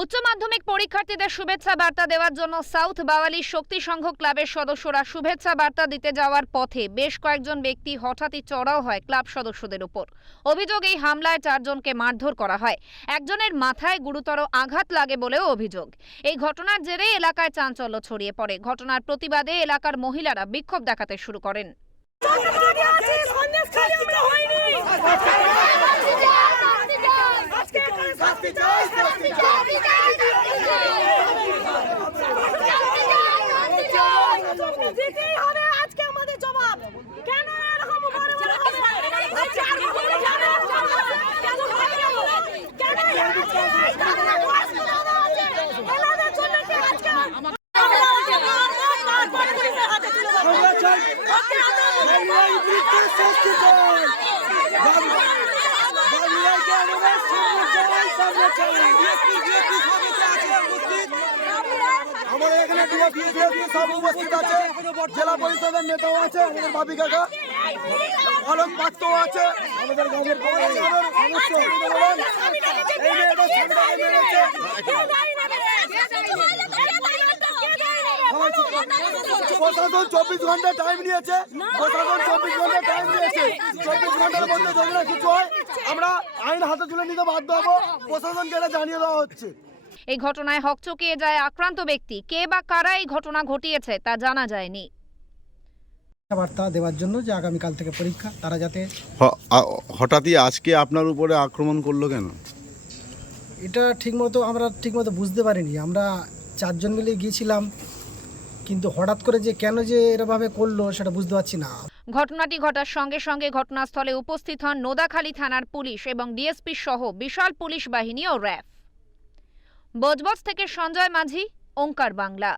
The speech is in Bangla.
উচ্চ মাধ্যমিক পরীক্ষার্থীদের শুভেচ্ছা বার্তা দেওয়ার জন্য সাউথ বাওয়ালি শক্তি সংঘ ক্লাবের সদস্যরা শুভেচ্ছা বার্তা দিতে যাওয়ার পথে বেশ কয়েকজন ব্যক্তি হঠাৎই চড়াও হয় ক্লাব সদস্যদের উপর। অভিযোগ, এই হামলায় 4 জনকে মারধর করা হয়। একজনের মাথায় গুরুতর আঘাত লাগে বলেও অভিযোগ। এই ঘটনার জেরে এলাকায় চাঞ্চল্য ছড়িয়ে পড়ে। ঘটনার প্রতিবাদে এলাকার মহিলারা বিক্ষোভ দেখাতে শুরু করেন। আমাদের এখানে সব উপস্থিত আছে, জেলা পরিষদের নেতাও আছে, আমাদের ভাবি কাকা অলোক পাত্রও আছে, আমাদের গ্রামের প্রশাসন 24 ঘন্টা টাইম নিয়েছে। 24 ঘন্টার মধ্যে যদি না কিছু হয় আমরা আইন হাতে তুলে নিতে বাধ্য হবো। প্রশাসনকে এটা জানিয়ে দেওয়া হচ্ছে। এই ঘটনায় হকচকিয়ে যায় আক্রান্ত ব্যক্তি। কে বা কারা এই ঘটনা ঘটিয়েছে তা জানা যায়নি। বার্তা দেওয়ার জন্য যে আগামীকাল থেকে পরীক্ষা, তারা যাতে হঠাৎই আজকে আপনার উপরে আক্রমণ করলো কেন? এটা আমরা ঠিকমতো বুঝতে পারিনি। আমরা 4 জন মিলে গিয়েছিলাম, কিন্তু হঠাৎ করে যে কেন যে এরভাবে করলো সেটা বুঝতে পারছি না। ঘটনাটি ঘটার সঙ্গে সঙ্গে ঘটনাস্থলে উপস্থিত হন নোদাখালী থানার পুলিশ এবং ডিএসপি সহ বিশাল পুলিশ বাহিনী ও র্যাব। বজবজ থেকে সঞ্জয় মাঝি, ওঙ্কার বাংলা।